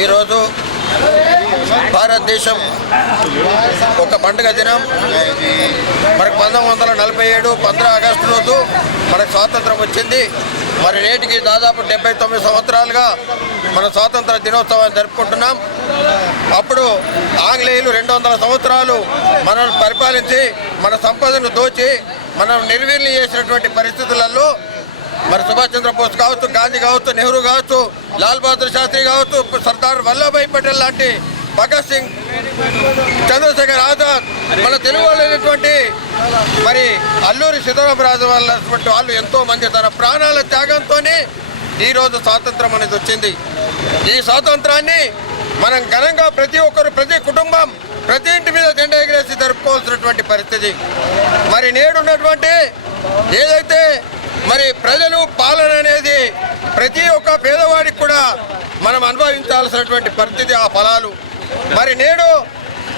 ఈరోజు భారతదేశం ఒక పండుగ దినం. మనకు 1947 15 ఆగస్టు రోజు మనకు స్వాతంత్రం వచ్చింది. మరి నేటికి దాదాపు 79 సంవత్సరాలుగా మన స్వాతంత్ర దినోత్సవాన్ని జరుపుకుంటున్నాం. అప్పుడు ఆంగ్లేయులు 200 సంవత్సరాలు మనల్ని పరిపాలించి మన సంపదను దోచి మనం నిర్వీర్యం చేసినటువంటి పరిస్థితులలో మరి సుభాష్ చంద్రబోస్ కావచ్చు, గాంధీ కావచ్చు, నెహ్రూ కావచ్చు, లాల్ బహదూర్ శాస్త్రి కావచ్చు, సర్దార్ వల్లభాయ్ పటేల్ లాంటి, భగత్ సింగ్, చంద్రశేఖర్ ఆజాద్, మన తెలుగు వాళ్ళైనటువంటి మరి అల్లూరి సీతారామరాజు వాళ్ళు ఎంతో మంది తన ప్రాణాల త్యాగంతోనే ఈరోజు స్వాతంత్రం అనేది వచ్చింది. ఈ స్వాతంత్రాన్ని మనం ఘనంగా ప్రతి ఒక్కరు, ప్రతి కుటుంబం, ప్రతి ఇంటి మీద జెండా ఎగిరేసి జరుపుకోవాల్సినటువంటి పరిస్థితి. మరి నేడున్నటువంటి ఏదైతే మరి ప్రజలు పాలన అనేది ప్రతి ఒక్క పేదవాడికి కూడా మనం అనుభవించాల్సినటువంటి పరిస్థితి, ఆ ఫలాలు. మరి నేడు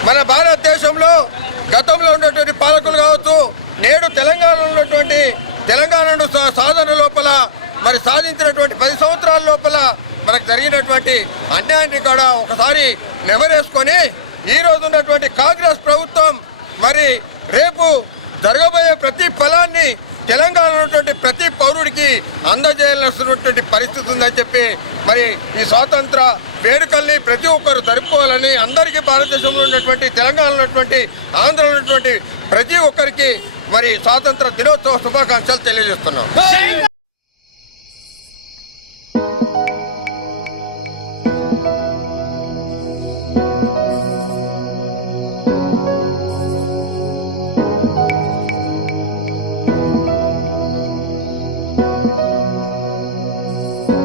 మన భారతదేశంలో గతంలో ఉన్నటువంటి పాలకులు కావచ్చు, నేడు తెలంగాణలో ఉన్నటువంటి తెలంగాణను సాధన లోపల మరి సాధించినటువంటి 10 సంవత్సరాల లోపల మనకు జరిగినటువంటి అన్యాయాన్ని కూడా ఒకసారి నెమరేసుకొని ఈరోజు ఉన్నటువంటి కాంగ్రెస్ ప్రభుత్వం మరి రేపు జరగబోయే ప్రతి ఫలాన్ని తెలంగాణ ఉన్నటువంటి ప్రతి పౌరుడికి అందజేయాల్సినటువంటి పరిస్థితి ఉందని చెప్పి మరి ఈ స్వాతంత్ర వేడుకల్ని ప్రతి ఒక్కరు జరుపుకోవాలని అందరికీ భారతదేశంలో ఉన్నటువంటి తెలంగాణలో ఉన్నటువంటి ఆంధ్రలో ఉన్నటువంటి ప్రతి ఒక్కరికి మరి స్వాతంత్ర దినోత్సవ శుభాకాంక్షలు తెలియజేస్తున్నాం.